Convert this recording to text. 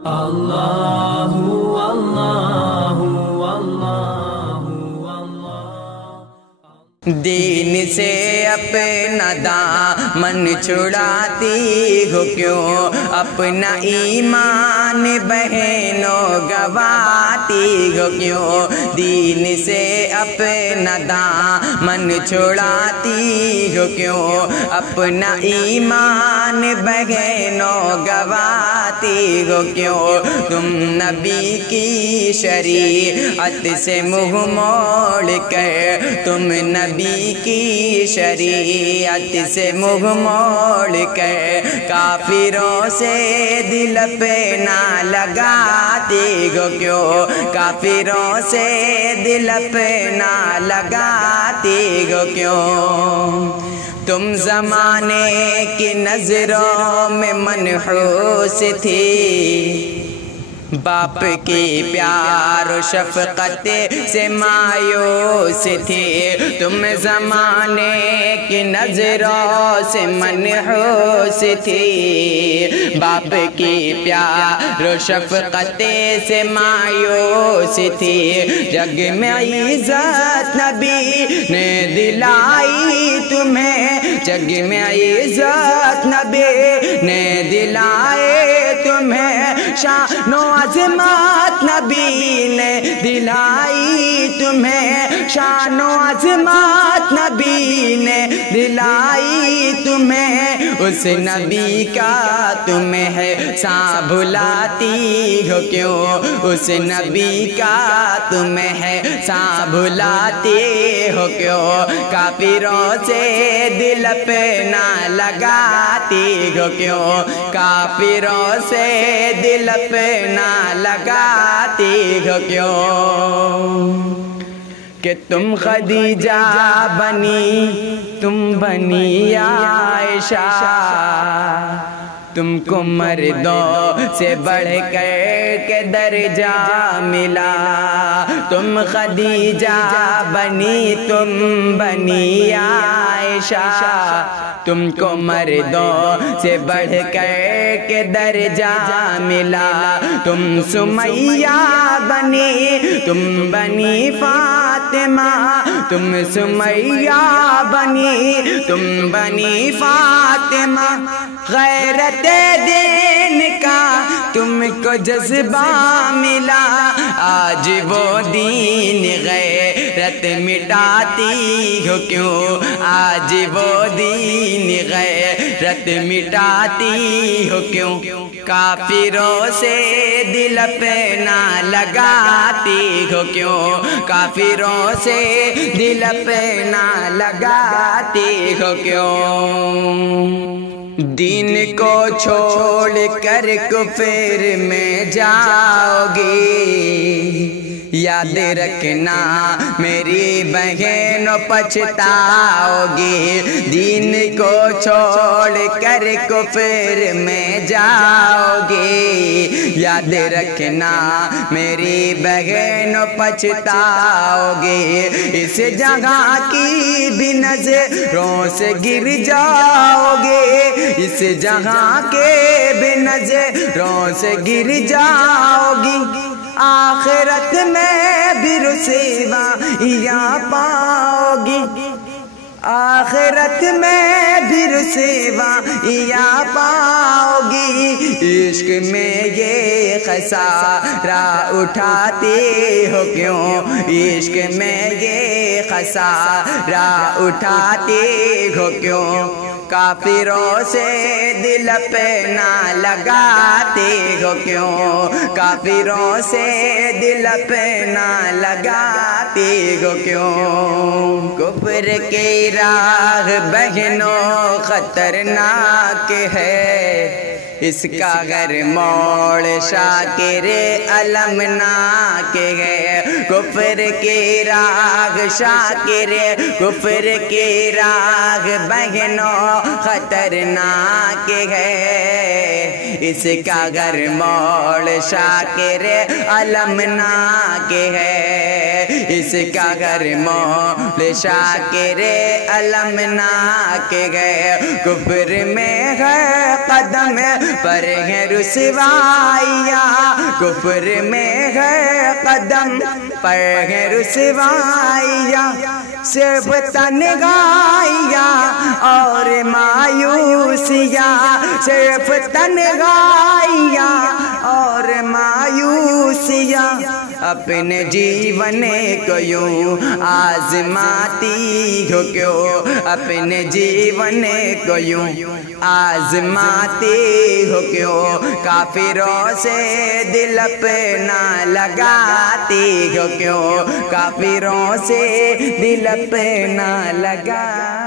Allahu Allahu Allahu دین سے اپنا دامن چھڑاتی ہو کیوں، اپنا ایمان بہنوں گواتی ہو کیوں، دین سے اپنا دامن چھڑاتی ہو کیوں، اپنا ایمان بہنوں گواتی ہو کیوں، تم نبی کی شریعت سے منہ موڑ کر، تم نبی کی شریعت سے منہ موڑ کر کافروں سے دل پہ نہ لگاتی ہو کیوں، کافروں سے دل پہ نہ لگاتی ہو کیوں، تم زمانے کی نظروں میں منحوس تھی، باپ کی پیار و شفقت سے مایوس تھی، تم زمانے کی نظروں سے منحوس تھی، باپ کی پیار و شفقت سے مایوس تھی، جگ میں عزت نبی نے دلائی تمہیں، جگ میں عزت نبی نے دلائے تمہیں، شان و عظمت نبی نے دلائی تمہیں، شان و عظمت نبی نے دلائی تمہیں، اس نبی کا تمہیں احسان بھلاتی ہو کیوں، اس نبی کا تمہیں احسان بھلاتی ہو کیوں، کافروں سے دل پہ نہ لگاتی ہو کیوں، کافروں سے دل پہ نہ لگاتی ہو کیوں، کہ تم خدیجہ بنی، تم بنی عائشہ، تم کو مردوں سے بڑھ کر کے درجہ ملا، تم خدیجہ بنی، تم بنی عائشہ، تم کو مردوں سے بڑھ کر کے درجہ ملا، تم سمیہ بنی، تم بنی فاطمہ، تم سمیہ بنی، تم بنی فاطمہ، غیرت دین کا تم کو جذبہ ملا، آج وہ دین غیرت مٹاتی ہو کیوں، آج وہ دین غیرت مٹاتی ہو کیوں، کافروں سے دل پہ نہ لگاتی ہو کیوں، کافروں سے دل پہ نہ لگاتی ہو کیوں، دین کو چھوڑ کر کفر میں جاؤ گی، یاد رکھنا میری بہنوں پچھتاؤ گی، دین کو چھوڑ کر کفر میں جاؤ گی، یاد رکھنا میری بہنوں پچھتاؤ گی، اس جگہ کی بھی نظروں سے گر جاؤ گے، اس جگہ کے بھی نظروں سے گر جاؤ گی، آخرت میں بھی رسوائیاں پاؤ گی، آخرت میں بھی رسوائیاں پاؤ گی، عشق میں یہ خسارہ اٹھاتے ہو کیوں، عشق میں یہ خسارہ اٹھاتے ہو کیوں، کافروں سے دل پہ نہ لگاتے ہو کیوں، کافروں سے دل پہ نہ لگاتے ہو کیوں، کفر کی راہ بہنوں خطرناک ہے، اس کا غر موڑ شاکر المناک ہے، کفر کی راہ شاکر، کفر کی راہ بہنوں خطرناک ہے، اس کا غر موڑ شاکر المناک ہے، اس کا غر موڑ شاکر المناک ہے، کفر میں ہے قدم پر ہے رسوائیاں، کفر میں ہے قدم پر ہے رسوائیاں، صرف تنہائیاں اور مایوسیاں، صرف تنہائیاں اور مایوسیاں، اپنے جیون کو یوں آزماتی ہو کیوں، اپنے جیون کو یوں آزماتی ہو کیوں، کافروں سے دل اپنا لگاتی ہو کیوں، کافروں سے دل اپنا لگا